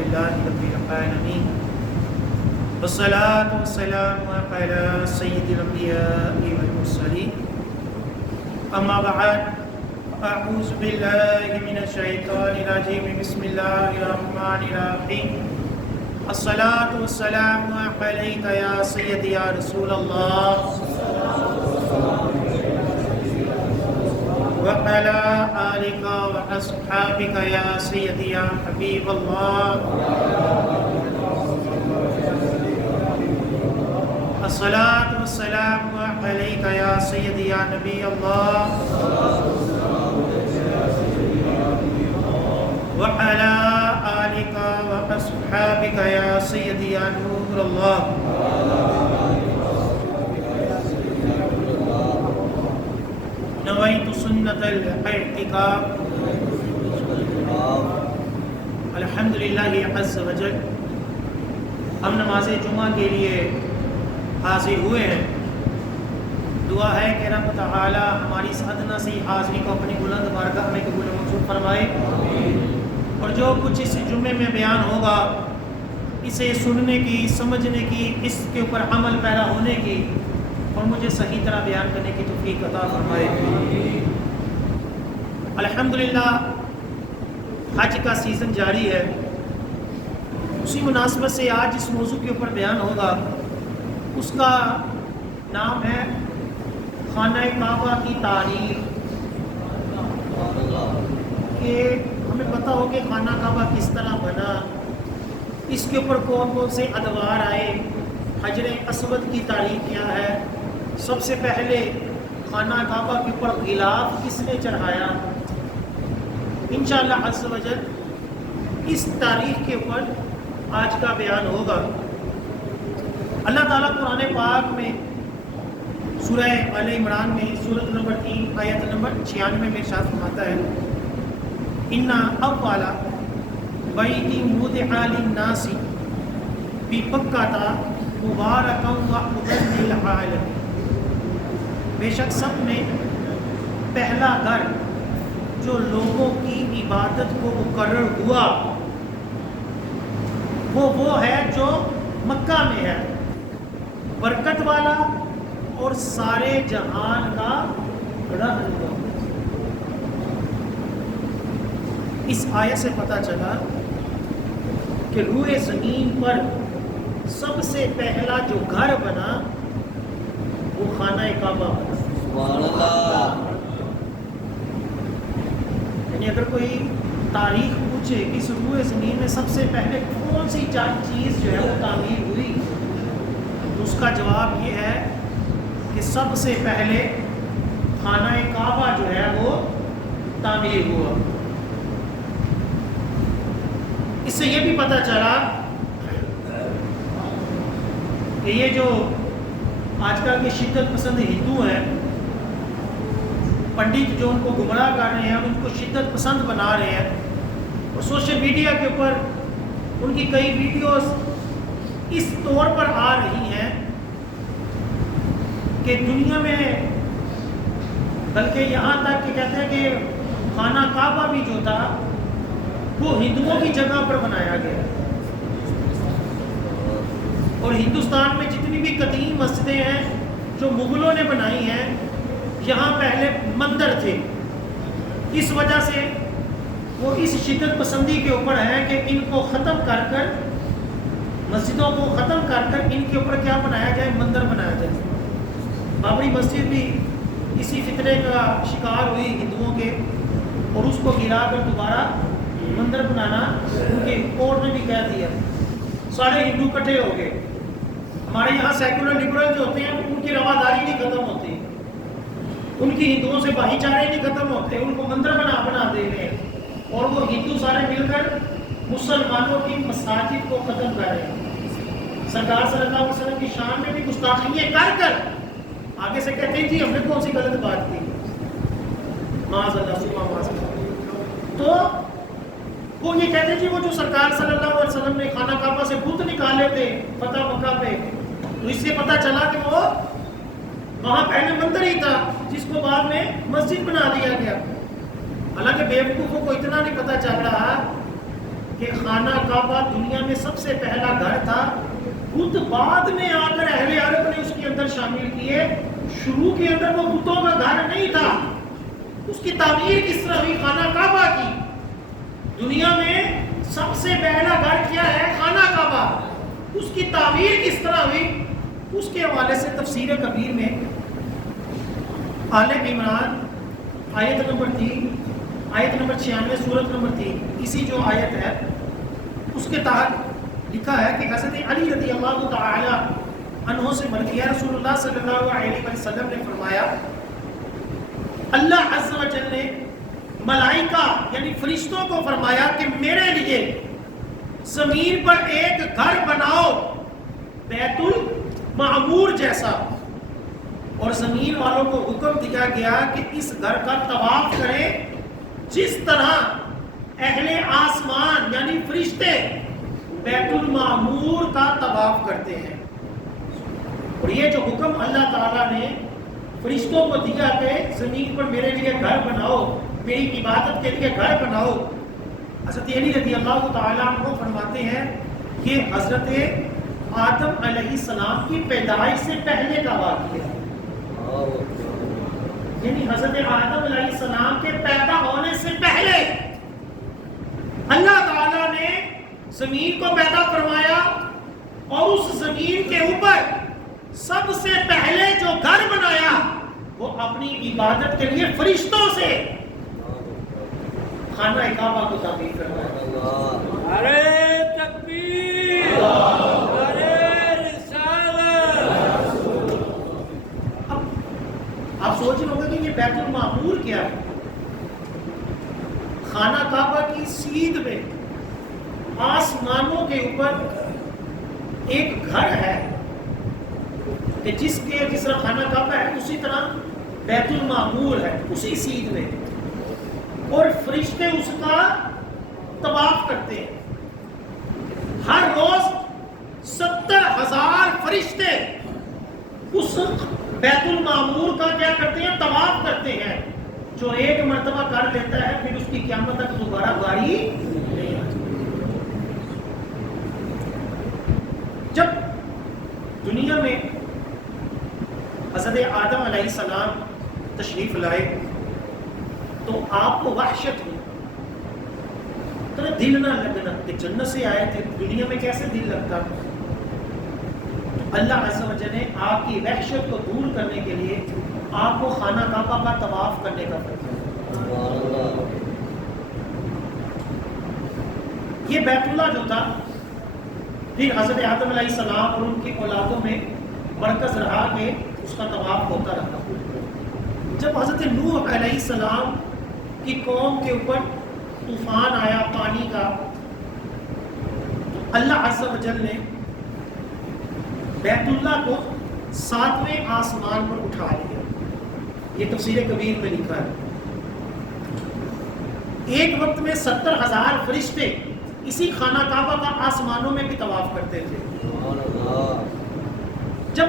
لله رب العالمين والصلاة والسلام على سيد الأنبياء والمرسلين أما بعد أعوذ بالله من الشيطان الرجيم بسم الله الرحمن الرحيم الصلاة والسلام عليك يا سيدي يا رسول الله وعلى آلك وأصحابك يا سيدي يا حبيب الله الصلاة والسلام عليك يا سيدي يا نبي الله وعلى آلك وأصحابك يا سيدي يا نور الله نويت سنة الاعتكاف الحمدللہ عز وجل ہم نماز جمعہ کے لیے حاضر ہوئے ہیں. دعا ہے کہ رب تعالی ہماری اس ادنا سی حاضری کو اپنی بلند بارگاہ میں قبول و منظور فرمائے اور جو کچھ اس جمعے میں بیان ہوگا اسے سننے کی، سمجھنے کی، اس کے اوپر عمل پیرا ہونے کی اور مجھے صحیح طرح بیان کرنے کی توفیق عطا فرمائے. الحمدللہ حج کا سیزن جاری ہے. اسی مناسبت سے آج اس موضوع کے اوپر بیان ہوگا. اس کا نام ہے خانہ کعبہ کی تاریخ. کہ ہمیں پتہ ہو کہ خانہ کعبہ کس طرح بنا، اس کے اوپر کون کون سے ادوار آئے، حجر اسود کی تاریخ کیا ہے، سب سے پہلے خانہ کعبہ کے اوپر غلاف کس نے چڑھایا. انشاءاللہ عز و جل اس تاریخ کے اوپر آج کا بیان ہوگا. اللہ تعالیٰ قرآن پاک میں سورہ آل عمران میں سورۃ نمبر 3 آیت نمبر 96 میں ارشاد فرماتا ہے اِنَّ أَوَّلَ بَيْتٍ وُضِعَ لِلنَّاسِ بِبَکَّةَ مُبَارَکًا وَهُدًى لِلْعَالَمِينَ. بے شک سب میں پہلا گھر جو لوگوں کی عبادت کو مقرر ہوا وہ ہے جو مکہ میں ہے، برکت والا اور سارے جہان کا رہنما. اس آیت سے پتہ چلا کہ روئے زمین پر سب سے پہلا جو گھر بنا وہ خانہ کعبہ بنا. سبحان اللہ. یعنی اگر کوئی تاریخ پوچھے کہ اس روئے زمین میں سب سے پہلے کون سی چیز جو ہے وہ تعمیر ہوئی تو اس کا جواب یہ ہے کہ سب سے پہلے خانہ کعبہ جو ہے وہ تعمیر ہوا. اس سے یہ بھی پتہ چلا کہ یہ جو آج کل کے شدت پسند ہندو ہیں، پنڈت جو ان کو گمراہ کر رہے ہیں، ان کو شدت پسند بنا رہے ہیں اور سوشل میڈیا کے اوپر ان کی کئی ویڈیوز اس طور پر آ رہی ہیں کہ دنیا میں بلکہ یہاں تک کہ کہتے ہیں کہ خانہ کعبہ بھی جو تھا وہ ہندوؤں کی جگہ پر بنایا گیا. اور ہندوستان میں جتنی بھی قدیم مسجدیں ہیں جو مغلوں نے بنائی ہیں یہاں پہلے مندر تھے. اس وجہ سے وہ اس شدت پسندی کے اوپر ہے کہ ان کو ختم کر کر، مسجدوں کو ختم کر کر ان کے اوپر کیا بنایا جائے، مندر بنایا جائے. بابری مسجد بھی اسی فطرے کا شکار ہوئی ہندوؤں کے اور اس کو گرا کر دوبارہ مندر بنانا ان کے کورٹ نے بھی کہہ دیا. سارے ہندو اکٹھے ہو گئے. ہمارے یہاں سیکولر لبرل جو ہوتے ہیں ان کی رواداری نہیں ختم ہوتی، ان کی ہندوؤں سے بھائی چارے نہیں ختم ہوتے، ان کو مندر بنا دے رہے ہیں اور وہ ہندو سارے مل کر مسلمانوں کی مساجد کو ختم کر رہے ہیں. سرکار صلی اللہ علیہ وسلم کی شان میں بھی گستاخیاں کر کر آگے سے کہتے ہیں جی ہم نے کون سی غلط بات کی، معاذ اللہ سبحان معاذ اللہ. تو وہ یہ کہتے ہیں جی وہ جو سرکار صلی اللہ علیہ وسلم نے خانہ کعبہ سے بت نکالے تھے فتح مکہ پہ، تو اس سے پتہ چلا کہ وہ وہاں پہلے مندر ہی تھا جس کو بعد میں مسجد بنا دیا گیا. حالانکہ بیوقوفوں کو اتنا نہیں پتہ چل رہا کہ خانہ کعبہ دنیا میں سب سے پہلا گھر تھا، بت بعد میں آ کر اہل عرب نے اس کے اندر شامل کیے، شروع کے اندر وہ بتوں کا گھر نہیں تھا۔ اس کی تعمیر کس طرح ہوئی؟ خانہ کعبہ کی۔ دنیا میں سب سے پہلا گھر کیا ہے؟ خانہ کعبہ۔ اس کی تعمیر کس طرح ہوئی؟ اس کے حوالے سے تفسیر کبیر میں آل عمران آیت نمبر 3، آیت نمبر 96، سورت نمبر 3، اسی جو آیت ہے اس کے تحت لکھا ہے کہ حضرت علی رضی اللہ تعالی عنہ سے مرضی ہے، رسول اللہ صلی اللہ علیہ وسلم نے فرمایا اللہ عز و جل نے ملائکہ یعنی فرشتوں کو فرمایا کہ میرے لیے زمین پر ایک گھر بناؤ بیت المعمور جیسا، اور زمین والوں کو حکم دیا گیا کہ اس گھر کا طواف کریں جس طرح اہل آسمان یعنی فرشتے بیت المعمور کا طواف کرتے ہیں۔ اور یہ جو حکم اللہ تعالیٰ نے فرشتوں کو دیا کہ زمین پر میرے لیے گھر بناؤ، میری عبادت کے لیے گھر بناؤ، حضرت علی رضی اللہ تعالیٰ عنہ فرماتے ہیں کہ حضرت آدم علیہ السلام کی پیدائش سے پہلے کا واقعہ ہے، یعنی حضرت آدم علیہ السلام کے پیدا ہونے سے پہلے اللہ تعالیٰ نے زمین کو پیدا فرمایا، اور اس زمین کے اوپر سب سے پہلے جو گھر بنایا وہ اپنی عبادت کے لیے فرشتوں سے خانہ کعبہ کو تعمیر کروایا۔ ارے تکبیر، ارے رسالت۔ اب آپ سوچ رہے ہوں گے کہ یہ بیت المعمور کیا ہے؟ خانہ کعبہ کی سیدھ میں آسمانوں کے اوپر ایک گھر ہے کہ جس طرح خانہ کعبہ ہے اسی طرح بیت المعمور ہے، اسی سیدھ میں، اور فرشتے اس کا طواف کرتے ہیں۔ ہر روز 70,000 فرشتے اس بیت المعمور کا کیا کرتے ہیں؟ طواف کرتے ہیں۔ جو ایک مرتبہ کر لیتا ہے پھر اس کی قیامت تک دوبارہ باری نہیں آتی۔ جب دنیا میں حضرت آدم علیہ السلام تشریف لائے تو آپ کو وحشت ہوئی، تو دل نہ لگنا کہ جنت سے آئے تھے دنیا میں کیسے دل لگتا؟ اللہ عز و جل نے آپ کی وحشت کو دور کرنے کے لیے آپ کو خانہ کعبہ کا طواف کرنے کا فرمایا۔ یہ بیت اللہ جو تھا پھر حضرت آدم علیہ السلام اور ان کی اولادوں میں مرکز رہا کہ اس کا طواف ہوتا رہا۔ جب حضرت نوح علیہ السلام کی قوم کے اوپر طوفان آیا پانی کا، اللہ عز و جل نے بیت اللہ کو 7ویں آسمان پر اٹھا لیا۔ یہ تفسیر کبیر میں لکھا ہے۔ ایک وقت میں 70,000 فرشتے اسی خانہ کعبہ کا آسمانوں میں بھی طواف کرتے تھے۔ جب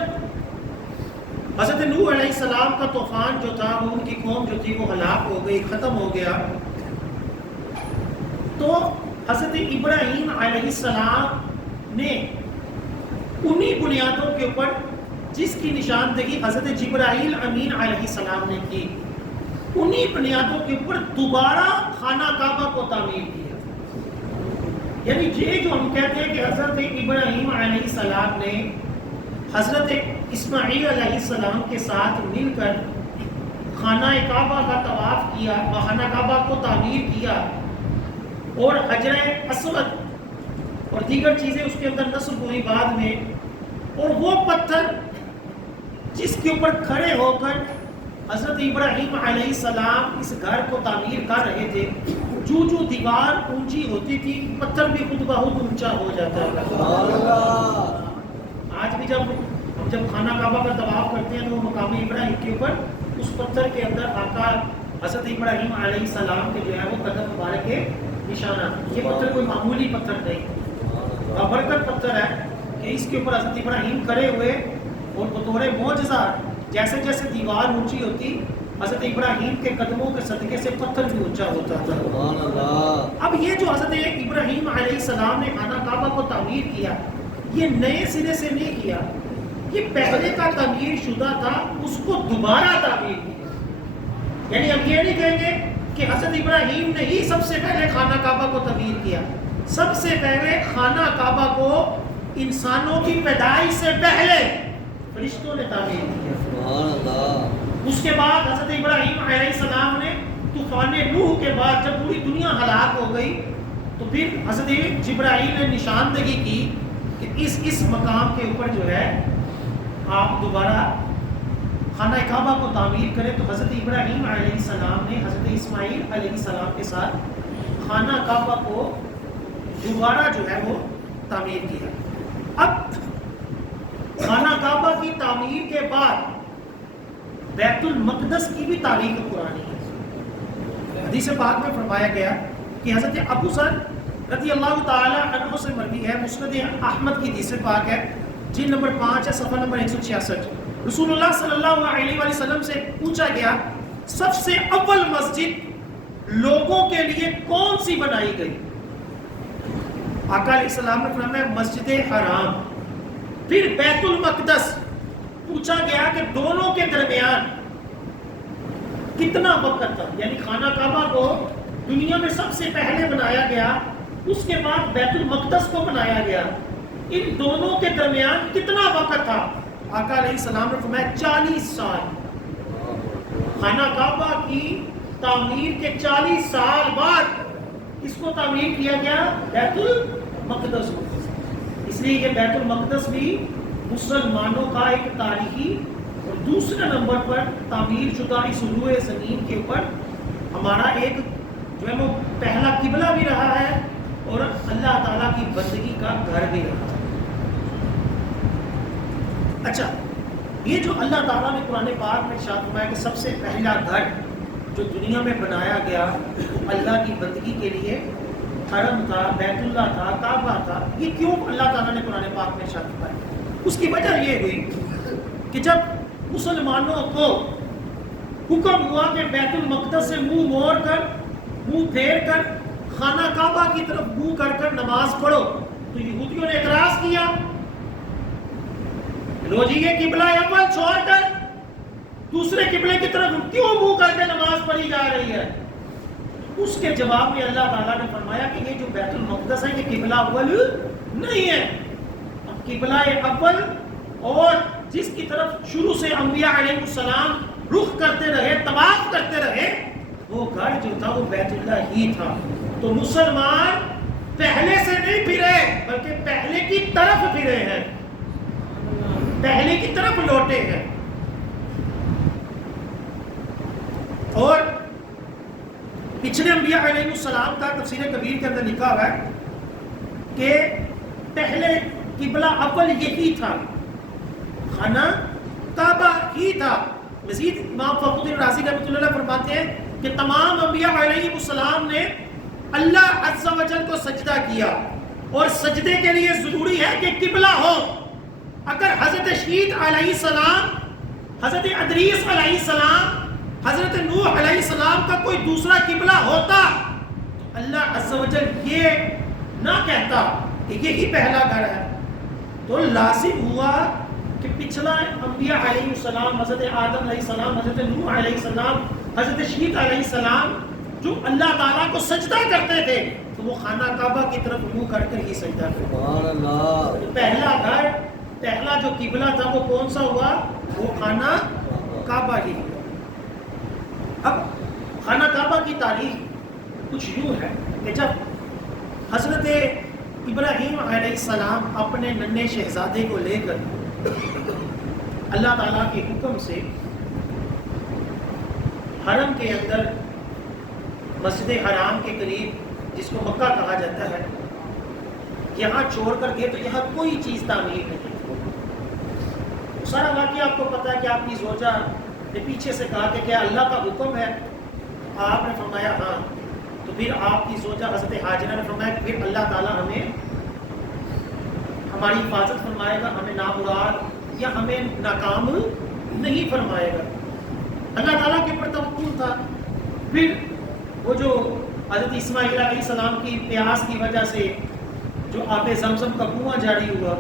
حضرت نوح علیہ السلام کا طوفان جو تھا وہ ان کی قوم جو تھی وہ ہلاک ہو گئی، ختم ہو گیا، تو حضرت ابراہیم علیہ السلام نے انہی بنیادوں کے اوپر جس کی نشاندہی حضرت جبرائیل امین علیہ السلام نے کی، انہی بنیادوں کے اوپر دوبارہ خانہ کعبہ کو تعمیر کیا۔ یعنی یہ جو ہم کہتے ہیں کہ حضرت ابراہیم علیہ السلام نے حضرت اسماعیل علیہ السلام کے ساتھ مل کر خانہ کعبہ کا طواف کیا، خانہ کعبہ کو تعمیر کیا، اور حجر اسود اور دیگر چیزیں اس کے اندر نصب ہوئی بعد میں، اور وہ پتھر جس کے اوپر کھڑے ہو کر حضرت ابراہیم علیہ السلام اس گھر کو تعمیر کر رہے تھے، جو دیوار اونچی ہوتی تھی پتھر بھی خود بخود اونچا ہو جاتا ہے۔ آج بھی جب خانہ کعبہ کا طواف کرتے ہیں تو وہ مقام ابراہیم کے اوپر اس پتھر کے اندر آقا حضرت ابراہیم علیہ السلام کے جو ہے وہ قدم مبارک کے نشانات۔ یہ پتھر کوئی معمولی پتھر نہیں، بابرکت پتھر ہے کہ اس کے اوپر حضرت ابراہیم کھڑے ہوئے اور بطور معجزہ جیسے جیسے دیوار اونچی ہوتی حضرت ابراہیم کے قدموں کے صدقے سے پتھر بھی اونچا ہوتا تھا. سبحان اللہ. اب یہ جو حضرت ابراہیم علیہ السلام نے خانہ کعبہ کو تعمیر کیا، یہ نئے سرے سے نہیں کیا، یہ پہلے کا تعمیر شدہ تھا، اس کو دوبارہ تعمیر کیا. یعنی ہم یہ نہیں کہیں گے کہ حضرت ابراہیم نے ہی سب سے پہلے خانہ کعبہ کو تعمیر کیا. سب سے پہلے خانہ کعبہ کو انسانوں کی پیدائش سے پہلے فرشتوں نے تعمیر کیا. سبحان اللہ. اس کے بعد حضرت ابراہیم علیہ السلام نے طوفان نوح کے بعد جب پوری دنیا ہلاک ہو گئی تو پھر حضرت جبرائیل نے نشاندہی کی کہ اس مقام کے اوپر جو ہے آپ دوبارہ خانہ کعبہ کو تعمیر کریں. تو حضرت ابراہیم علیہ السلام نے حضرت اسماعیل علیہ السلام کے ساتھ خانہ کعبہ کو دوبارہ جو ہے وہ تعمیر کیا. اب خانہ کعبہ کی تعمیر کے بعد بیت المقدس کی بھی تاریخ پرانی ہے. حدیث پاک میں فرمایا گیا کہ حضرت ابو ذر رضی اللہ تعالی عنہ سے مروی ہے، مسند احمد کی حدیث پاک ہے، جلد نمبر 5 ہے، صفحہ نمبر 166. رسول اللہ صلی اللہ علیہ وآلہ وسلم سے پوچھا گیا سب سے اول مسجد لوگوں کے لیے کون سی بنائی گئی؟ آقا علیہ السلام نے فرمایا مسجد حرام. پھر بیت المقدس. پوچھا گیا کہ دونوں کے درمیان کتنا وقت تھا، یعنی خانہ کعبہ کو دنیا میں سب سے پہلے بنایا گیا، اس کے بعد بیت المقدس کو بنایا گیا، ان دونوں کے درمیان کتنا وقت تھا؟ آقا علیہ السلام نے فرمایا 40 سال. خانہ کعبہ کی تعمیر کے 40 سال بعد اس کو تعمیر کیا گیا بیت المقدس کو. اس لیے یہ بیت المقدس بھی مسلمانوں کا ایک تاریخی اور دوسرے نمبر پر تعمیر شدہ اس روئے زمین کے اوپر ہمارا ایک جو ہے وہ پہلا قبلہ بھی رہا ہے اور اللہ تعالیٰ کی بندگی کا گھر بھی رہا ہے. اچھا، یہ جو اللہ تعالیٰ نے قرآن پاک میں ارشاد فرمایا کہ سب سے پہلا گھر جو دنیا میں بنایا گیا اللہ کی بندگی کے لیے حرم تھا، بیت اللہ تھا، کعبہ تھا. یہ کیوں اللہ تعالیٰ نے قرآن پاک میں ارشاد فرمایا؟ اس کی وجہ یہ ہوئی کہ جب مسلمانوں کو حکم ہوا کہ بیت المقدس سے منہ موڑ کر، منہ پھیر کر خانہ کعبہ کی طرف منہ کر کر نماز پڑھو، تو یہودیوں نے اعتراض کیا، لو جی یہ قبلہ اول چھوڑ کر دوسرے قبلے کی طرف کیوں منہ کر کے نماز پڑھی جا رہی ہے؟ اس کے جواب میں اللہ تعالیٰ نے فرمایا کہ یہ جو بیت المقدس ہے یہ قبلہ اول نہیں ہے. اب قبلہ اول اور جس کی طرف شروع سے انبیاء علیہ السلام رخ کرتے رہے، طواف کرتے رہے، وہ گھر جو تھا وہ بیت اللہ ہی تھا. تو مسلمان پہلے سے نہیں پھرے بلکہ پہلے کی طرف پھرے ہیں، پہلے کی طرف لوٹے ہیں. اور پچھلے انبیاء علیہ السلام کا تفسیر کبیر کے اندر لکھا ہوا ہے کہ پہلے قبلہ اول یہی تھا، خانہ کعبہ ہی تھا. مزید امام فخر الدین رازی رحمۃ اللہ علیہ فرماتے ہیں کہ تمام انبیاء علیہ السلام نے اللہ عز و جل کو سجدہ کیا، اور سجدے کے لیے ضروری ہے کہ قبلہ ہو. اگر حضرت شیت علیہ السلام، حضرت ادریس علیہ السلام، حضرت نوح علیہ السلام کا کوئی دوسرا قبلہ ہوتا تو اللہ عز و جل یہ نہ کہتا کہ یہی پہلا گھر ہے. تو لازم ہوا کہ پچھلا انبیاء علیہ السلام، حضرت آدم علیہ السلام، حضرت نوح علیہ السلام، حضرت شیت علیہ السلام جو اللہ تعالیٰ کو سجدہ کرتے تھے تو وہ خانہ کعبہ کی طرف منہ کر کر ہی سجدہ کرتے. سبحان اللہ. پہلا گھر، پہلا جو قبلہ تھا وہ کون سا ہوا؟ وہ خانہ کعبہ ہی. اب خانہ کعبہ کی تاریخ کچھ یوں ہے کہ جب حضرت ابراہیم علیہ السلام اپنے ننھے شہزادے کو لے کر اللہ تعالیٰ کے حکم سے حرم کے اندر مسجد حرام کے قریب جس کو مکہ کہا جاتا ہے یہاں چھوڑ کر گئے تو یہاں کوئی چیز تعمیر نہیں. سارا واقعہ آپ کو پتا ہے کہ آپ کی زوجہ نے پیچھے سے کہا کہ کیا اللہ کا حکم ہے؟ آپ نے فرمایا ہاں. تو پھر آپ کی زوجہ حضرت حاجرہ نے فرمایا کہ پھر اللہ تعالیٰ ہمیں ہماری حفاظت فرمائے گا، ہمیں نامراد یا ہمیں ناکام نہیں فرمائے گا. اللہ تعالیٰ کے اوپر توکل تھا. پھر وہ جو حضرت اسماعیل علیہ السلام کی پیاس کی وجہ سے جو آب زمزم کا کنواں جاری ہوا،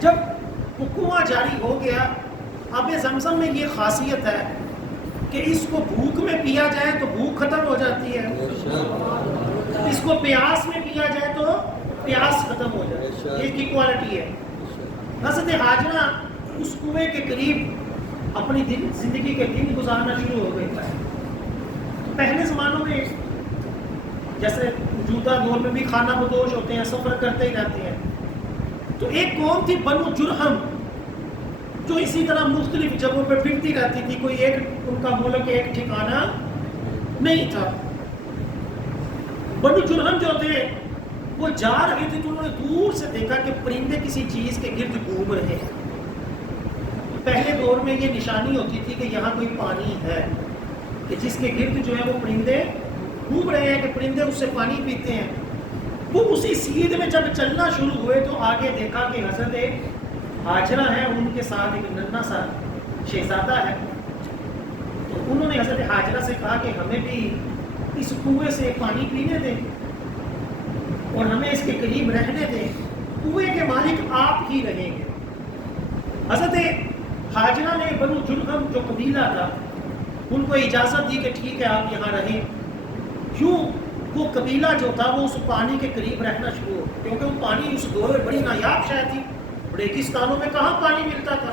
جب وہ کنواں جاری ہو گیا، آب زمزم میں یہ خاصیت ہے کہ اس کو بھوک میں پیا جائے تو بھوک ختم ہو جاتی ہے، اس کو پیاس میں پیا جائے تو پیاس ختم ہو جائے. یہ اس کی کوالٹی ہے. حضرت حاجرہ اس کنویں کے قریب اپنی زندگی کے دن گزارنا شروع ہو گئی. پہلے زمانوں میں جیسے موجودہ دور میں بھی خانہ بدوش ہوتے ہیں، سفر کرتے ہی رہتے ہیں. تو ایک قوم تھی بنو جرہم، جو اسی طرح مختلف جگہوں پہ پھرتی رہتی تھی. کوئی ایک ان کا ملک ایک ٹھکانہ نہیں تھا. بنو جرہم جو تھے وہ جا رہے تھے تو انہوں نے دور سے دیکھا کہ پرندے کسی چیز کے گرد گھوم رہے ہیں. پہلے دور میں یہ نشانی ہوتی تھی کہ یہاں کوئی پانی ہے، کہ جس کے گرد جو ہے وہ پرندے گھوم رہے ہیں، کہ پرندے اس سے پانی پیتے ہیں. وہ اسی سیدھ میں جب چلنا شروع ہوئے تو آگے دیکھا کہ حضرت حاجرہ ہے، ان کے ساتھ ایک ننھا سا شہزادہ ہے. تو انہوں نے حضرت حاجرہ سے کہا کہ ہمیں بھی اس کنویں سے پانی پینے دیں اور ہمیں اس کے قریب رہنے دیں، کنویں کے مالک آپ ہی رہیں گے. حضرت حاجرہ نے بنو جرہم جو قبیلہ تھا ان کو اجازت دی کہ ٹھیک ہے آپ یہاں رہیں. کیوں؟ وہ قبیلہ جو تھا وہ اس پانی کے قریب رہنا شروع ہو، کیونکہ وہ پانی اس دور میں بڑی نایاب شے تھی. ریگستانوں میں کہاں پانی ملتا تھا.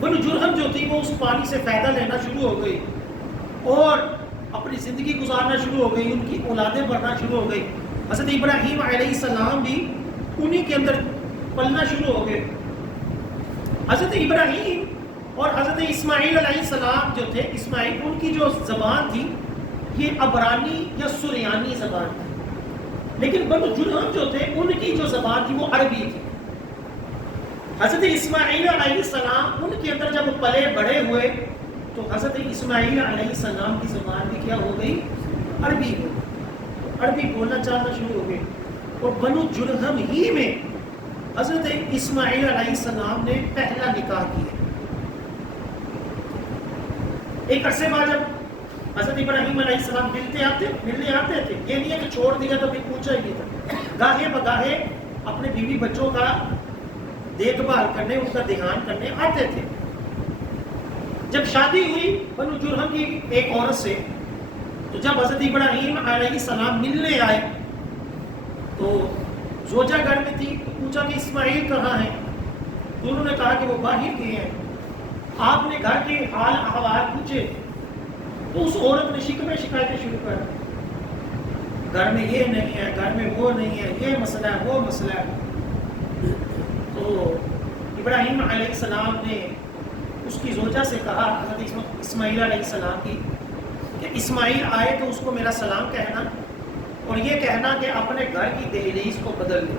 بنو جرہم جو تھی وہ اس پانی سے فائدہ لینا شروع ہو گئی اور اپنی زندگی گزارنا شروع ہو گئی. ان کی اولادیں بڑھنا شروع ہو گئی. حضرت ابراہیم علیہ السلام بھی انہی کے اندر پلنا شروع ہو گئے. حضرت ابراہیم اور حضرت اسماعیل علیہ السلام جو تھے، اسماعیل ان کی جو زبان تھی یہ عبرانی یا سریانی زبان تھی، لیکن بنو جرہم جو تھے ان کی جو زبان تھی وہ عربی تھی. حضرت اسماعیل علیہ السلام ان کے اندر جب پلے بڑے ہوئے تو حضرت اسماعیل علیہ السلام کی زبان بھی کیا ہو گئی؟ عربی ہو گئی. عربی بولنا چاہنا شروع ہو گئے. اور بنو جرہم ہی میں حضرت اسماعیل علیہ السلام نے پہلا نکاح کیا. ایک عرصے بعد جب حضرت ابراہیم علیہ السلام ملنے آتے تھے، یہ نہیں ہے کہ چھوڑ دیا تو پھر پوچھا ہی نہیں تھا. گاہے بگاہے اپنے بیوی بچوں کا دیکھ بھال کرنے، ان کا دھیان کرنے آتے تھے. جب شادی ہوئی بنو جرہم کی ایک عورت سے، تو جب حضرت ابراہیم علیہ السلام ملنے آئے تو زوجہ گھر میں تھی. تو پوچھا کہ اسماعیل کہاں ہیں؟ تو انہوں نے کہا کہ وہ باہر گئے ہیں. آپ نے گھر کے حال احوال پوچھے تو اس عورت نے شکایتیں شروع کر دی. گھر میں یہ نہیں ہے، گھر میں وہ نہیں ہے، یہ مسئلہ ہے، وہ مسئلہ ہے. تو ابراہیم علیہ السلام نے اس کی زوجہ سے کہا، حضرت اسماعیل علیہ السلام کی، کہ اسماعیل آئے تو اس کو میرا سلام کہنا اور یہ کہنا کہ اپنے گھر کی دہلیز کو بدل دو.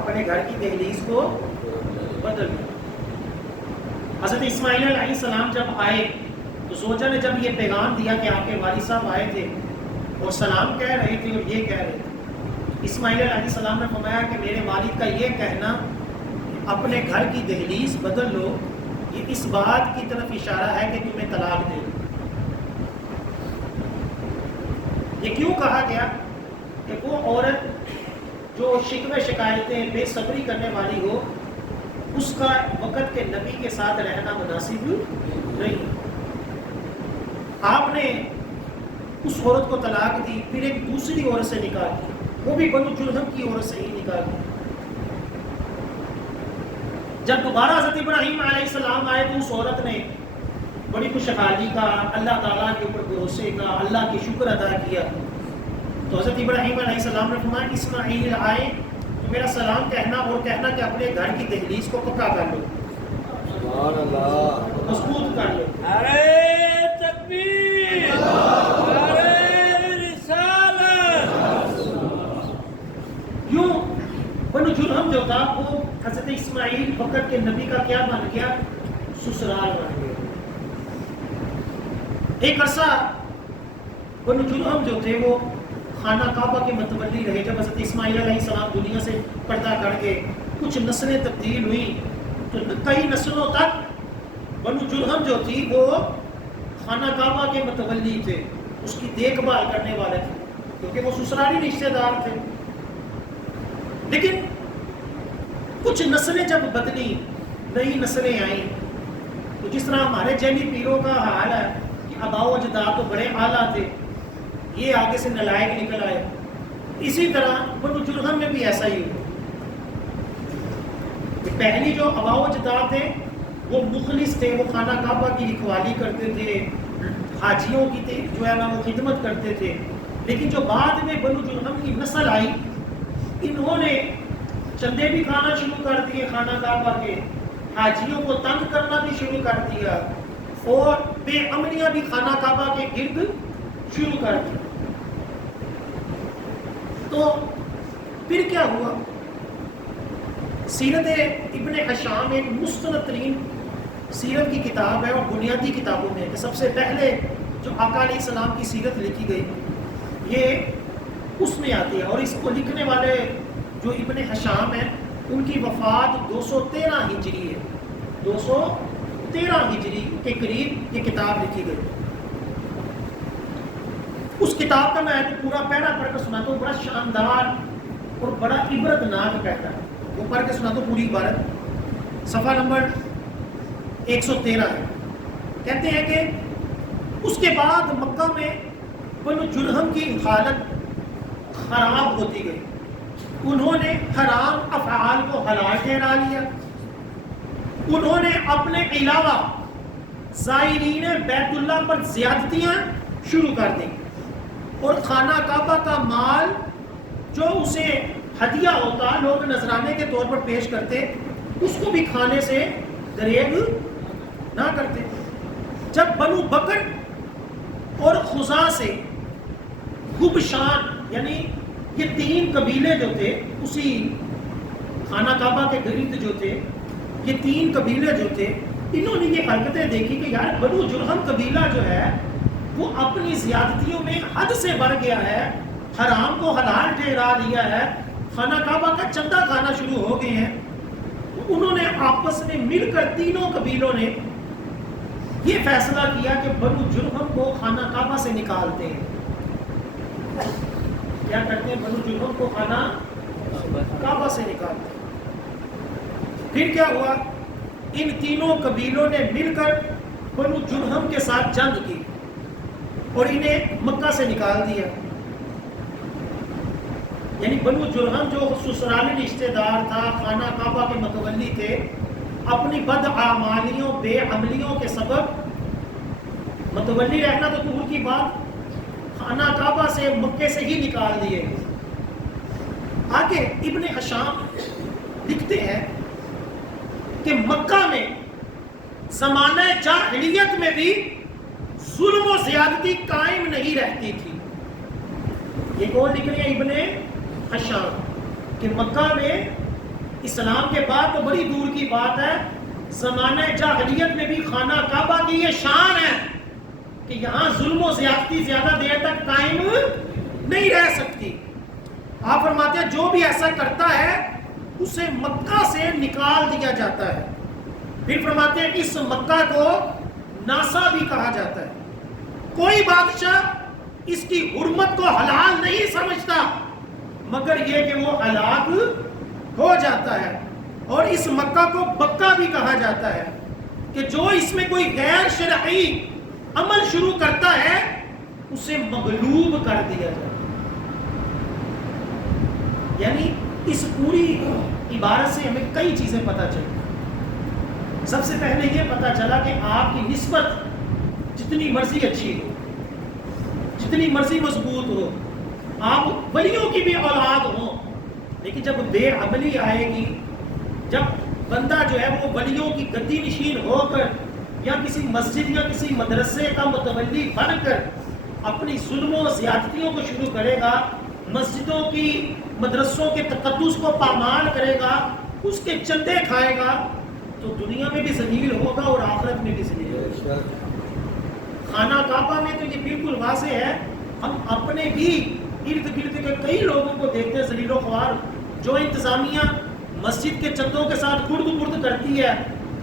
اپنے گھر کی دہلیز کو بدل دو. حضرت اسماعیل علیہ السلام جب آئے تو زوجہ نے جب یہ پیغام دیا کہ آپ کے والد صاحب آئے تھے اور سلام کہہ رہے تھے اور یہ کہہ رہے تھے، اسماعیل علیہ السلام نے فرمایا کہ میرے والد کا یہ کہنا اپنے گھر کی دہلیز بدل لو، یہ اس بات کی طرف اشارہ ہے کہ تمہیں طلاق دے دو. یہ کیوں کہا گیا؟ کہ وہ عورت جو شکوے شکایتیں بے صبری کرنے والی ہو، اس کا وقت کے نبی کے ساتھ رہنا مناسب نہیں. آپ نے اس عورت کو طلاق دی، پھر ایک دوسری عورت سے نکاح کی، وہ بھی بنو جرہم کی عورت سے ہی نکاح کی. جب دوبارہ حضرت ابراہیم علیہ السلام آئے تو اس عورت نے بڑی خوشحالی کا، اللہ تعالیٰ کے اوپر بھروسے کا، اللہ کی شکر ادا کیا. تو حضرت ابراہیم علیہ السلام نے فرمایا کہ اسماعیل آئے تو میرا سلام کہنا اور کہنا کہ اپنے گھر کی دہلیز کو پکا کر لو، سبحان اللہ، مضبوط کر لو. نعرہ تکبیر، نعرہ رسالت. یوں بنو جرہم جو تھا وہ حضرت اسماعیل وقت کے نبی کا کیا بن گیا؟ سسرال بن گیا. ایک عرصہ بنو جرہم جو تھے وہ خانہ کعبہ کے متولی رہے. جب حضرت اسماعیل علیہ السلام دنیا سے پردہ کر کے کچھ نسلیں تبدیل ہوئی تو کئی نسلوں تک بنو جرہم جو تھی وہ خانہ کعبہ کے متولی تھے، اس کی دیکھ بھال کرنے والے تھے، کیونکہ وہ سسرالی رشتے دار تھے۔ لیکن کچھ نسلیں جب بدلی، نئی نسلیں آئیں، تو جس طرح ہمارے جیلی پیروں کا حال ہے کہ آباء و اجداد تو بڑے اعلیٰ تھے، یہ آگے سے نلائق نکل آئے، اسی طرح بنو جرہم میں بھی ایسا ہی ہوا کہ پہلی جو آباء و اجداد تھے وہ مخلص تھے، وہ خانہ کعبہ کی رکھوالی کرتے تھے، حاجیوں کی تھے جو ہے نا وہ خدمت کرتے تھے۔ لیکن جو بعد میں بنو جرہم کی نسل آئی، انہوں نے چندے بھی کھانا شروع کر دیے خانہ کعبہ کے، حاجیوں کو تنگ کرنا بھی شروع کر دیا، اور بے امنیاں بھی خانہ کعبہ کے گرد شروع کر دی۔ تو پھر کیا ہوا؟ سیرت ابن ہشام ایک مستند ترین سیرت کی کتاب ہے، اور بنیادی کتابوں میں کہ سب سے پہلے جو آقا علیہ السلام کی سیرت لکھی گئی یہ اس میں آتی ہے، اور اس کو لکھنے والے جو ابن ہشام ہیں ان کی وفات 213 ہجری ہے، 213 ہجری کے قریب یہ کتاب لکھی گئی۔ اس کتاب کا میں آپ کو پورا پیرا پڑھ کر سناتا ہوں، بڑا شاندار اور بڑا عبرتناک کہتا ہے، وہ پڑھ کے سناتا ہوں پوری عبارت۔ صفحہ نمبر 113 ہے، کہتے ہیں کہ اس کے بعد مکہ میں بنو جرہم کی حالت خراب ہوتی گئی، انہوں نے حرام افعال کو حلال ٹھہرا لیا، انہوں نے اپنے علاوہ زائرین بیت اللہ پر زیادتیاں شروع کر دیں، اور خانہ کعبہ کا مال جو اسے ہدیہ ہوتا لوگ نذرانے کے طور پر پیش کرتے، اس کو بھی کھانے سے گریز نہ کرتے۔ جب بنو بکر اور خزاع سے گبشان یعنی یہ 3 قبیلے جو تھے اسی خانہ کعبہ کے گرد جو تھے، یہ 3 قبیلے جو تھے، انہوں نے یہ حرکتیں دیکھی کہ یار بنو جرہم قبیلہ جو ہے وہ اپنی زیادتیوں میں حد سے بڑھ گیا ہے، حرام کو حلال ٹھہرا لیا ہے، خانہ کعبہ کا چندہ کھانا شروع ہو گئے ہیں۔ انہوں نے آپس میں مل کر تینوں قبیلوں نے یہ فیصلہ کیا کہ بنو جرہم کو خانہ کعبہ سے نکالتے ہیں۔ کیا کرتے ہیں؟ بنو جرہم کو خانہ کعبہ سے نکالتے ہیں۔ پھر کیا ہوا؟ ان تینوں قبیلوں نے مل کر بنو جرہم کے ساتھ جنگ کی اور انہیں مکہ سے نکال دیا۔ یعنی بنو جرہم جو سسرالی رشتہ دار تھا، خانہ کعبہ کے متولی تھے، اپنی بد اعمالیوں بے عملیوں کے سبب متولی رہنا تو دور کی بات، خانہ کعبہ سے مکے سے ہی نکال دیے۔ آگے ابن ہشام لکھتے ہیں کہ مکہ میں زمانہ جاہلیت میں بھی ظلم و زیادتی قائم نہیں رہتی تھی۔ یہ کون لکھ رہے ہیں؟ ابن ہشام، کہ مکہ میں اسلام کے بعد تو بڑی دور کی بات ہے، زمانہ جاہلیت میں بھی خانہ کعبہ کی یہ شان ہے کہ یہاں ظلم و زیادتی زیادہ دیر تک قائم نہیں رہ سکتی۔ آپ فرماتے ہیں جو بھی ایسا کرتا ہے اسے مکہ سے نکال دیا جاتا ہے۔ پھر فرماتے ہیں اس مکہ کو ناسا بھی کہا جاتا ہے، کوئی بادشاہ اس کی حرمت کو حلال نہیں سمجھتا مگر یہ کہ وہ ہلاک ہو جاتا ہے۔ اور اس مکہ کو بکہ بھی کہا جاتا ہے کہ جو اس میں کوئی غیر شرعی عمل شروع کرتا ہے اسے مغلوب کر دیا جاتا ہے۔ یعنی اس پوری عبارت سے ہمیں کئی چیزیں پتہ چلی۔ سب سے پہلے یہ پتہ چلا کہ آپ کی نسبت جتنی مرضی اچھی ہو، جتنی مرضی مضبوط ہو، آپ ولیوں کی بھی اولاد ہوں، لیکن جب بے عملی آئے گی، جب بندہ جو ہے وہ ولیوں کی گدی نشین ہو کر یا کسی مسجد یا کسی مدرسے کا متولی بن کر اپنی ظلم و زیادتیوں کو شروع کرے گا، مسجدوں کی مدرسوں کے تقدس کو پامال کرے گا، اس کے چندے کھائے گا، تو دنیا میں بھی ذلیل ہوگا اور آخرت میں بھی ذلیل ہوگا۔ خانہ کعبہ میں تو یہ بالکل واضح ہے، ہم اپنے بھی ارد گرد کے کئی لوگوں کو دیکھتے ہیں ذلیل و خوار، جو انتظامیہ مسجد کے چندوں کے ساتھ خرد برد کرتی ہے،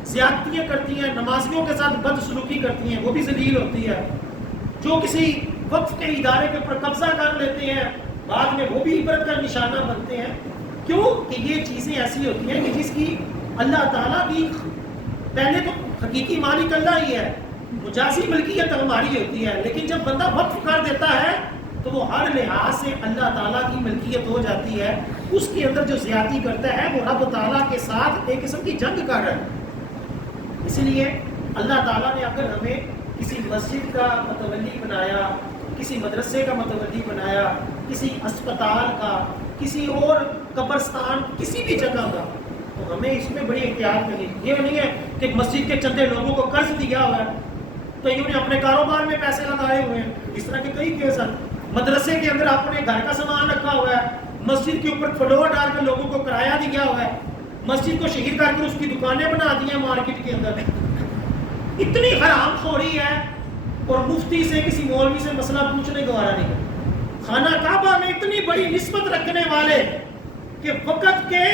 زیادتیاں کرتی ہیں، نمازیوں کے ساتھ بدسلوکی کرتی ہیں، وہ بھی ذلیل ہوتی ہے. جو کسی وقف کے ادارے کے اوپر قبضہ کر لیتے ہیں بعد میں وہ بھی عبرت کا نشانہ بنتے ہیں. کیوں کہ یہ چیزیں ایسی ہوتی ہیں کہ جس کی اللہ تعالیٰ کی پہلے تو حقیقی مالک اللہ ہی ہے، مجازی ملکیت ہماری ہوتی ہے، لیکن جب بندہ وقف کر دیتا ہے تو وہ ہر لحاظ سے اللہ تعالیٰ کی ملکیت ہو جاتی ہے. اس کے اندر جو زیادتی کرتا ہے وہ رب تعالیٰ کے ساتھ ایک قسم کی جنگ کر رہا ہے. اسی لیے اللہ تعالیٰ نے اگر ہمیں کسی مسجد کا متولی بنایا، کسی مدرسے کا متولی بنایا، کسی اسپتال کا، کسی اور قبرستان، کسی بھی جگہ کا، تو ہمیں اس میں بڑی احتیاط کرنی. یہ نہیں ہے کہ مسجد کے چندے لوگوں کو قرض دیا ہوا ہے تو انہوں نے اپنے کاروبار میں پیسے لگائے ہوئے ہیں. اس طرح کے کئی کیس ہیں. مدرسے کے اندر اپنے گھر کا سامان رکھا ہوا ہے، مسجد کے اوپر فلور ڈال کے لوگوں کو کرایہ دیا ہوا ہے، مسجد کو شہید کر کے اس کی دکانیں بنا دی ہیں مارکیٹ کے اندر. اتنی حرام خوری ہے. اور مفتی سے کسی مولوی سے مسئلہ پوچھنے گوارا نہیں ہے. خانہ کعبہ میں اتنی بڑی نسبت رکھنے والے کہ وقت کے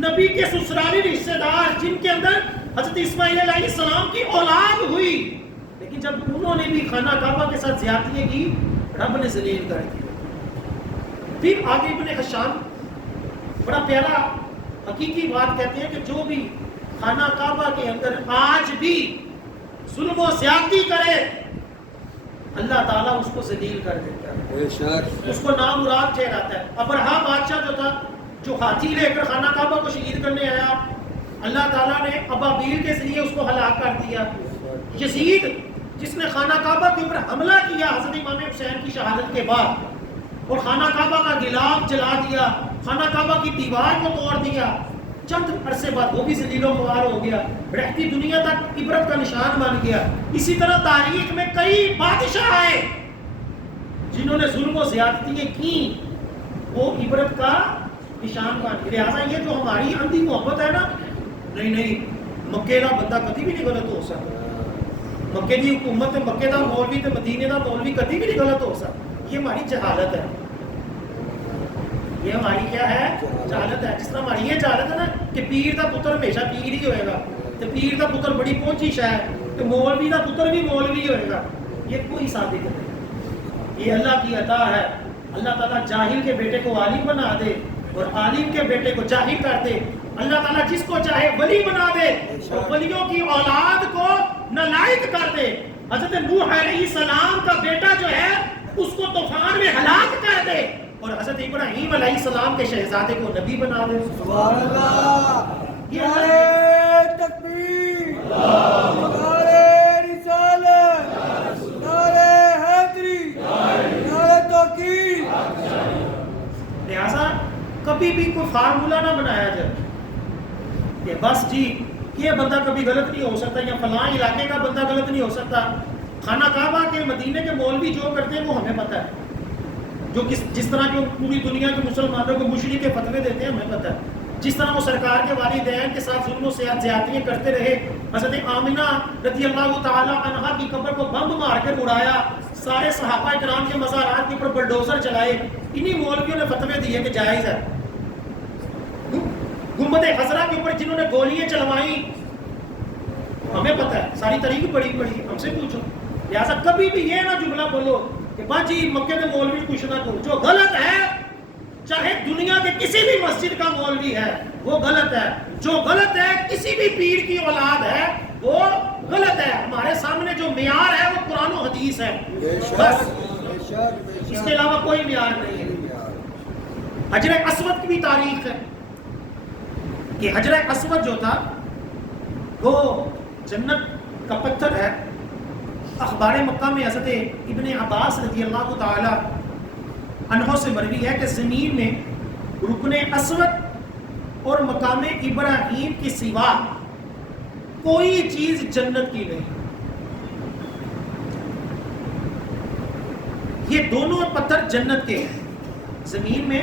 نبی کے سسرالی رشتے دار جن کے اندر حضرت اسماعیل علیہ السلام کی اولاد ہوئی، لیکن جب انہوں نے بھی خانہ کعبہ کے ساتھ زیادتیاں کی رب نے ذلیل کر دیا. پھر آگے ابن حشام بڑا پیارا حقیقی بات کہتے ہیں کہ جو بھی خانہ کعبہ کے اندر آج بھی ظلم و زیادتی کرے اللہ تعالیٰ اس کو ذلیل کر دیتا ہے، اس کو نامراد ٹھہراتا ہے. ابرہا بادشاہ جو تھا، جو ہاتھی لے کر خانہ کعبہ کو شہید کرنے آیا، اللہ تعالیٰ نے ابابیل کے ذریعے اس کو ہلاک کر دیا. یزید جس نے خانہ کعبہ کے اوپر حملہ کیا حضرت امام حسین کی شہادت کے بعد اور خانہ کعبہ کا غلاف جلا دیا، خانہ کعبہ کی دیوار کو توڑ دیا، چند عرصے بعد وہ بھی ذلیل و خوار ہو گیا، رہتی دنیا تک عبرت کا نشان بن گیا. اسی طرح تاریخ میں کئی بادشاہ آئے جنہوں نے ظلم و زیادتیاں کی، وہ عبرت کا نشان بن گیا. لہٰذا یہ جو ہماری اندھی محبت ہے نا، نہیں مکے کا بندہ کبھی بھی نہیں غلط ہو سکتا، مکے کی حکومت مکے کا مولوی تے مدینے کا مولوی کبھی بھی نہیں غلط ہو سکتا. یہ ہماری جہالت ہے، یہ ہماری کیا ہے؟ جہالت ہے. جس طرح ہماری یہ جہالت ہے نا کہ پیر کا پتر ہمیشہ پیر ہی ہوئے گا، تو پیر کا پتر بڑی پہنچی شہ ہے، تو مولوی کا پتر بھی مولوی ہوئے گا. یہ کوئی ثابت نہیں، یہ اللہ کی عطا ہے. اللہ تعالیٰ جاہل کے بیٹے کو عالم بنا دے اور عالم کے بیٹے کو جاہل کر دے. اللہ تعالیٰ جس کو چاہے ولی بنا دے اور ولیوں کی اولاد کو نالائق کر دے. حضرت نوح علیہ السلام کا بیٹا جو ہے اس کو طوفان میں ہلاک کر دے اور حضرت ابراہیم علیہ السلام کے شہزادے کو نبی بنا دے. سبحان اللہ. یہ نعرہ تکبیر، نعرہ رسالت، نعرہ حیدری، نعرہ توقیر. لہٰذا کبھی بھی کوئی فارمولہ نہ بنایا جائے کہ بس جی یہ بندہ کبھی غلط نہیں ہو سکتا یا فلاں علاقے کا بندہ غلط نہیں ہو سکتا. خانہ کعبہ کے مدینے کے مولوی جو کرتے ہیں وہ ہمیں پتہ ہے، جو جس طرح جو پوری دنیا کے مسلمانوں کو مشرک کے فتوے دیتے ہیں ہمیں پتہ ہے. جس طرح وہ سرکار کے والدین کے ساتھ ظلم و زیادتیاں کرتے رہے، حضرت آمنہ رضی اللہ تعالی عنہا کی قبر کو بم مار کر اڑایا، سارے صحابہ کرام کے مزارات کے اوپر بلڈوزر چلائے، انہی مولویوں نے فتوے دیے کہ جائز ہے. گنبد خضرا کے اوپر جنہوں نے گولیاں چلوائیں ہمیں پتہ ہے، ساری تاریخ پڑھی ہم سے پوچھو. لہٰذا کبھی بھی یہ نہ جملہ بولو کہ بس جی مکے کے مولوی کچھ نہ کرو. جو غلط ہے چاہے دنیا کے کسی بھی مسجد کا مولوی ہے وہ غلط ہے، جو غلط ہے کسی بھی پیر کی اولاد ہے وہ غلط ہے. ہمارے سامنے جو معیار ہے وہ قرآن و حدیث ہے، بس اس کے علاوہ کوئی معیار نہیں ہے. حجر اسود کی بھی تاریخ ہے کہ حجر اسود جو تھا وہ جنت کا پتھر ہے. اخبار مکہ میں حضرت ابن عباس رضی اللہ تعالی عنہ سے مروی ہے کہ زمین میں رکن اسود اور مقام ابراہیم کے سوا کوئی چیز جنت کی نہیں. یہ دونوں پتھر جنت کے ہیں. زمین میں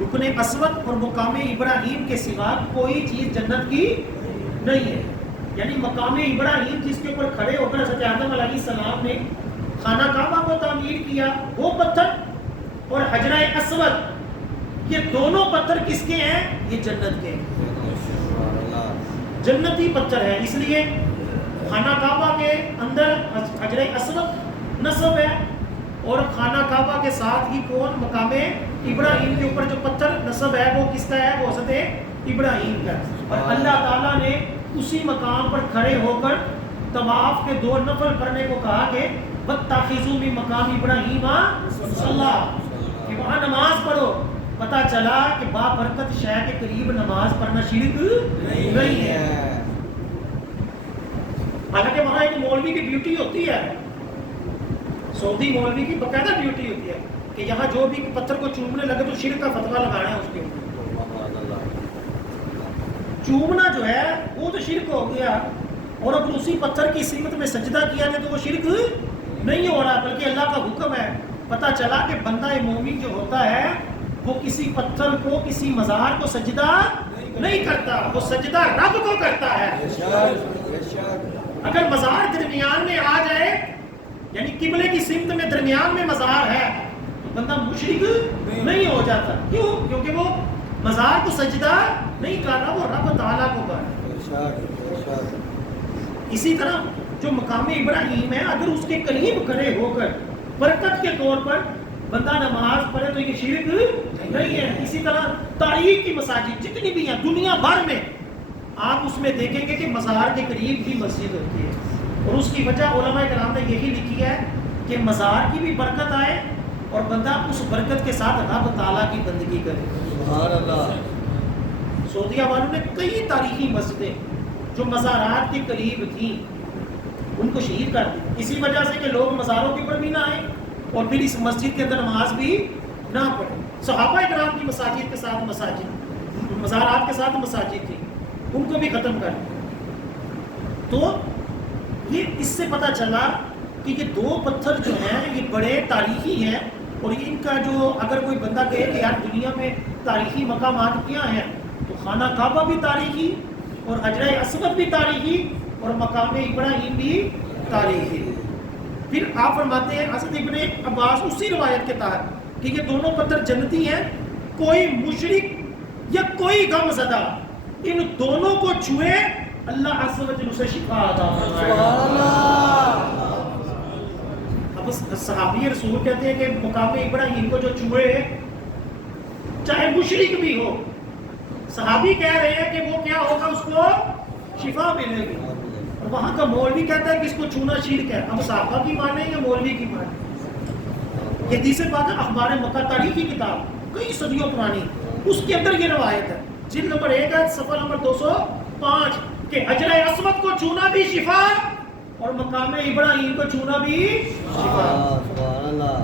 رکن اسود اور مقام ابراہیم کے سوا کوئی چیز جنت کی نہیں ہے. یعنی مقام ابراہیم جس کے اوپر کھڑے ہو کر حضرت آدم علیہ السلام نے خانہ کعبہ کو تعمیر کیا وہ پتھر، اور حجر اسود، یہ دونوں پتھر کس کے ہیں؟ یہ جنت کے ہیں. جنتی پتھر ہے، اس لیے خانہ کعبہ کے اندر حجر اسود نصب ہے، اور خانہ کعبہ کے ساتھ ہی کون مقام ابراہیم کے اوپر جو پتھر نصب ہے وہ کس کا ہے؟ وہ حضرت ابراہیم کا ہے۔ اور اللہ تعالیٰ نے اسی مقام پر کھڑے ہو کر طواف کے 2 نفل پڑھنے کو کہا کہ وَاتَّخِذُوا مِن مَقَامِ إِبْرَاهِيمَ مُصَلًّى، کہ وہاں نماز پڑھو۔ پتہ چلا کہ بابرکت شے کے قریب نماز پڑھنا شرک نہیں ہے۔ حالانکہ وہاں ایک مولوی کی ڈیوٹی ہوتی ہے، سعودی مولوی کی باقاعدہ ڈیوٹی ہوتی ہے کہ یہاں جو بھی پتھر کو چومنے لگے تو شرک کا فتویٰ لگانا ہے اس کے اوپر۔ چومنا جو ہے وہ تو شرک ہو گیا، اور اگر اسی پتھر کی سمت میں سجدہ کیا جائے تو وہ شرک نہیں ہو رہا بلکہ اللہ کا حکم ہے۔ پتہ چلا کہ بندہ مومن جو ہوتا ہے وہ کسی پتھر کو، کسی مزار کو سجدہ نہیں کرتا، وہ سجدہ رب کو کرتا ہے۔ اگر مزار درمیان میں آ جائے، یعنی قبلے کی سمت میں درمیان میں مزار ہے، تو بندہ مشرک نہیں ہو جاتا۔ کیوں؟ کیونکہ وہ مزار کو سجدہ نہیں کر رہا، وہ رب تعالیٰ کو کر رہا۔ اسی طرح جو مقام ابراہیم ہے، اگر اس کے قریب کھڑے ہو کر برکت کے طور پر بندہ نماز پڑھے تو یہ شرک نہیں ہے۔ اسی طرح تاریخ کی مساجد جتنی بھی ہیں دنیا بھر میں، آپ اس میں دیکھیں گے کہ مزار کے قریب بھی مسجد ہوتی ہے، اور اس کی وجہ علماء کرام نے یہی لکھی ہے کہ مزار کی بھی برکت آئے اور بندہ اس برکت کے ساتھ رب تعالیٰ کی بندگی کرے۔ سبحان اللہ۔ سعودیہ والوں نے کئی تاریخی مسجدیں جو مزارات کے قریب تھیں ان کو شہید کر دی، اسی وجہ سے کہ لوگ مزاروں کے اوپر بھی نہ آئیں اور پھر اس مسجد کے اندر نماز بھی نہ پڑھیں۔ صحابہ کرام کی مساجد کے ساتھ مساجد، مزارات کے ساتھ مساجد تھی، ان کو بھی ختم کر دیا۔ تو یہ اس سے پتہ چلا کہ یہ 2 پتھر جو ہیں یہ بڑے تاریخی ہیں، اور ان کا جو اگر کوئی بندہ کہے کہ یار دنیا میں تاریخی مقامات کیا ہیں، تو خانہ کعبہ بھی تاریخی، اور حجر اسود بھی تاریخی، اور مقام ابراہیم بھی تاریخی۔ پھر آپ فرماتے ہیں حضرت ابن عباس اسی روایت کے تحت کہ یہ دونوں پتھر جنتی ہیں، کوئی مشرک یا کوئی غم زدہ ان دونوں کو چھوئے اللہ عز و جل اسے شفا عطا فرمائے۔ اب صحابی رسول کہتے ہیں کہ مقام ابراہیم کو جو چھوئے چاہے مشرک بھی ہو، صحابی کہہ رہے ہیں کہ وہ کیا ہوگا، اس کو شفا ملے گی، اور وہاں کا مولوی کہتا ہے کہ اس کو چھونا شرک ہے۔ اب صحابہ کی مانیں یا مولوی کی مانیں؟ یہ حدیث پاک اخبار مکہ تاریخی کتاب کئی صدیوں پرانی، اس کے اندر یہ روایت ہے، جلد نمبر 1 ہے، صفحہ نمبر 205 کہ حجر اسود کو چھونا بھی شفا اور مقام ابراہیم کو چھونا بھی شفا۔ سبحان اللہ۔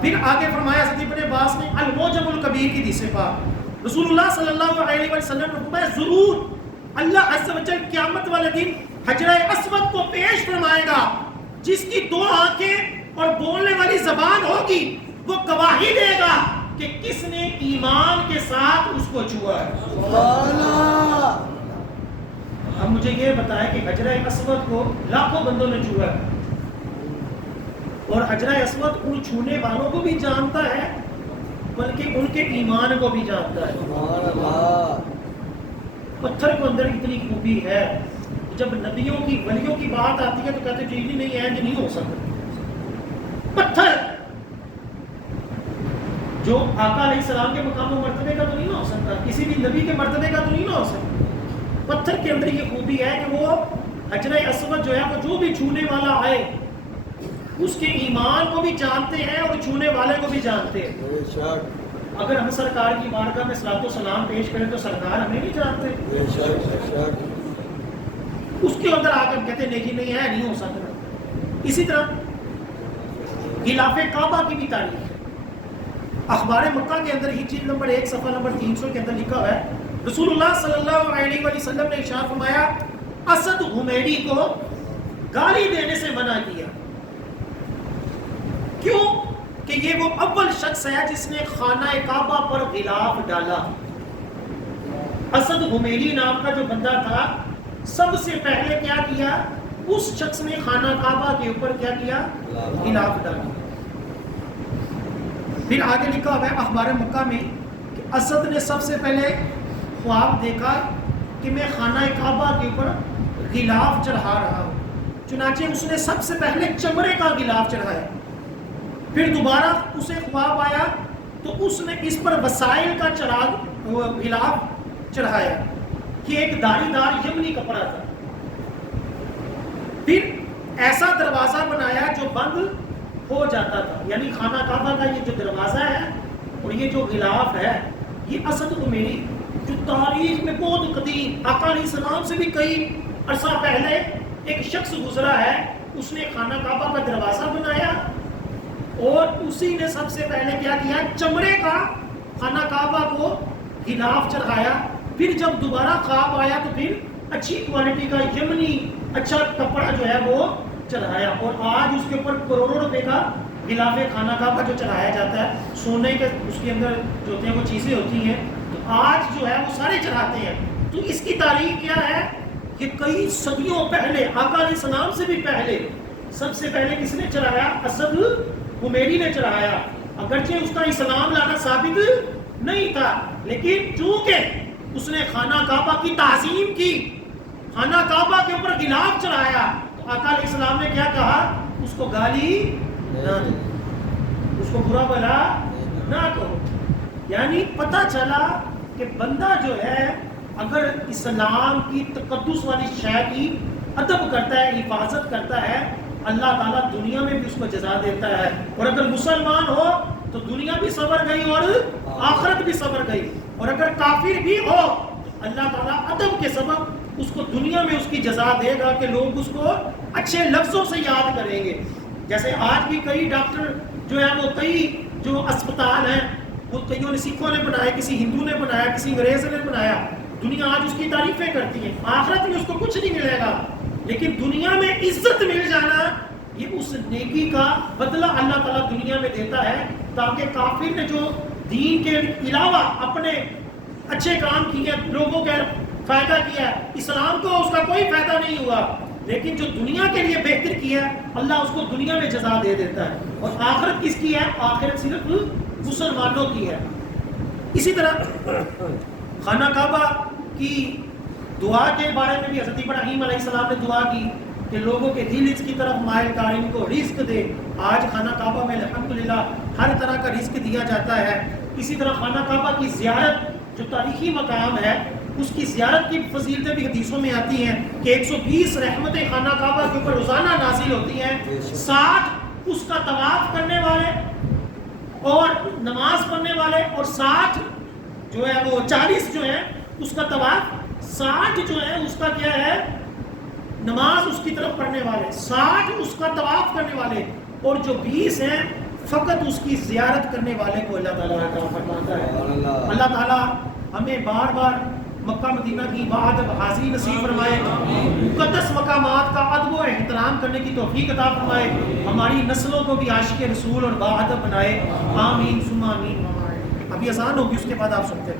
پھر آگے فرمایا حضرت ابن عباس نے المعجم الکبیر کی حدیث پاک، رسول اللہ صلی اللہ علیہ وسلم نے فرمایا ضرور اللہ عز و جل قیامت والے دن حجر اسود کو پیش فرمائے گا، جس کی 2 آنکھیں اور بولنے والی زبان ہوگی، وہ گواہی دے گا کہ کس نے ایمان کے ساتھ اس کو چھوا ہے۔ سبحان اللہ۔ اب مجھے یہ بتائیں کہ حجر اسود کو لاکھوں بندوں نے چھوا ہے، اور حجر اسود ان چھونے والوں کو بھی جانتا ہے بلکہ ان کے ایمان کو بھی جانتا ہے۔ سبحان اللہ۔ پتھر کو اندر اتنی خوبی ہے، جب نبیوں کی ولیوں کی بات آتی ہے تو کہتے ہیں جی نہیں ہے، جی نہیں ہو سکتا۔ پتھر جو آقا علیہ السلام کے مقام و مرتبے کا تو نہیں ہو سکتا، کسی بھی نبی کے مرتبے کا تو نہیں ہو سکتا۔ پتھر کے اندر یہ خوبی ہے کہ وہ حجر اسود جو ہے وہ جو بھی چھونے والا آئے اس کے ایمان کو بھی جانتے ہیں اور چھونے والے کو بھی جانتے ہیں۔ بے شک، اگر ہم سرکار کی بارگاہ میں صلاۃ و سلام پیش کریں تو سرکار ہمیں نہیں جانتے، بے شک، بے شک۔ اس کے اندر آ کر کہتے نہیں جی نہیں ہے، نہیں ہو سکتا۔ اسی طرح غلاف کعبہ کی بھی تاریخ ہے، اخبار مکہ کے اندر ہی جلد نمبر 1 صفحہ نمبر 300 کے اندر لکھا ہوا ہے، رسول اللہ صلی اللہ علیہ وسلم نے ارشاد فرمایا اسد حمیری کو گالی دینے سے منع کیا۔ کیوں؟ کہ یہ وہ اول شخص ہے جس نے خانہ کعبہ پر غلاف ڈالا۔ اسد حمیری نام کا جو بندہ تھا سب سے پہلے کیا کیا؟ اس شخص نے خانہ کعبہ کے اوپر کیا کیا؟ غلاف ڈالا۔ پھر آگے لکھا ہوا ہے اخبار مکہ میں کہ اسد نے سب سے پہلے خواب دیکھا کہ میں خانہ کعبہ کے اوپر غلاف چڑھا رہا ہوں۔ چنانچہ اس نے سب سے پہلے چمڑے کا غلاف چڑھایا، پھر دوبارہ اسے خواب آیا تو اس نے اس پر وسائل کا غلاف چڑھایا کہ ایک داری دار یمنی کپڑا تھا، پھر ایسا دروازہ بنایا جو بند ہو جاتا تھا۔ یعنی خانہ کعبہ کا یہ جو دروازہ ہے اور یہ جو غلاف ہے، یہ اسد عمیری جو تاریخ میں بہت قدیم، آقا علیہ السلام سے بھی کئی عرصہ پہلے ایک شخص گزرا ہے، اس نے خانہ کعبہ کا دروازہ بنایا اور اسی نے سب سے پہلے کیا کیا، چمڑے کا خانہ کعبہ کو غلاف چڑھایا، پھر جب دوبارہ خواب آیا تو پھر اچھی کوالٹی کا یمنی اچھا کپڑا جو ہے وہ چڑھایا، اور آج اس کے اوپر کروڑوں روپے کا غلاف خانہ کعبہ جو چڑھایا جاتا ہے، سونے کے اس کے اندر جو ہوتے ہیں وہ چیزیں ہوتی ہیں، تو آج جو ہے وہ سارے چڑھاتے ہیں۔ تو اس کی تاریخ کیا ہے کہ کئی صدیوں پہلے، آقا علیہ السلام سے بھی پہلے، سب سے پہلے کس نے چڑھایا؟ اسد عمیری نے چڑھایا۔ اگرچہ اس کا اسلام لانا ثابت نہیں تھا، لیکن چونکہ اس نے خانہ کعبہ کی تعظیم کی، خانہ کعبہ کے اوپر غلاف چڑھایا، تو آقا علیہ السلام نے کیا کہا؟ اس کو گالی نہ دو، اس کو برا بھلا نہ کہو۔ یعنی پتہ چلا کہ بندہ جو ہے اگر اسلام کی تقدس والی شے کی ادب کرتا ہے، حفاظت کرتا ہے، اللہ تعالیٰ دنیا میں بھی اس کو جزا دیتا ہے، اور اگر مسلمان ہو تو دنیا بھی صبر گئی اور آخرت بھی صبر گئی، اور اگر کافر بھی ہو تو اللہ تعالیٰ ادب کے سبب اس کو دنیا میں اس کی جزا دے گا کہ لوگ اس کو اچھے لفظوں سے یاد کریں گے۔ جیسے آج بھی کئی ڈاکٹر جو ہے وہ کئی جو اسپتال ہیں وہ کئیوں نے سکھوں نے بنایا، کسی ہندو نے بنایا، کسی انگریز نے بنایا، دنیا آج اس کی تعریفیں کرتی ہے، آخرت میں اس کو کچھ نہیں ملے گا، لیکن دنیا میں عزت مل جانا یہ اس نیکی کا بدلہ اللہ تعالیٰ دنیا میں دیتا ہے، تاکہ کافر نے جو دین کے علاوہ اپنے اچھے کام کیے، لوگوں کا فائدہ کیا، اسلام کو اس کا کوئی فائدہ نہیں ہوا، لیکن جو دنیا کے لیے بہتر کیا اللہ اس کو دنیا میں جزا دے دیتا ہے۔ اور آخرت کس کی ہے؟ آخرت صرف مسلمانوں کی ہے۔ اسی طرح خانہ کعبہ کی دعا کے بارے میں بھی حضرت ابراہیم علیہ السلام نے دعا کی کہ لوگوں کے دل اس کی طرف مائل کر، ان کو رزق دے۔ آج خانہ کعبہ میں الحمدللہ ہر طرح کا رزق دیا جاتا ہے۔ اسی طرح خانہ کعبہ کی زیارت جو تاریخی مقام ہے، اس کی زیارت کی فضیلتیں بھی حدیثوں میں آتی ہیں کہ 120 رحمتیں خانہ کعبہ کے اوپر روزانہ نازل ہوتی ہیں، 60 اس کا طواف کرنے والے اور نماز پڑھنے والے، اور 60 جو ہے وہ 40 جو ہے اس کا طواف، 60 جو ہے اس کا کیا ہے نماز اس کی طرف پڑھنے والے، 60 اس کا طواف کرنے والے، اور جو 20 ہیں فقط اس کی زیارت کرنے والے کو اللہ تعالیٰ عطا فرماتا ہے۔ اللہ تعالیٰ ہمیں بار بار مکہ مدینہ کی باادب حاضری نصیب فرمائے، مقدس مقامات کا ادب و احترام کرنے کی توفیق عطا فرمائے، ہماری نسلوں کو بھی عاشق رسول اور باادب بنائے، آمین ثم آمین۔ ابھی اذان ہوگی، اس کے بعد آپ سنتے ہیں۔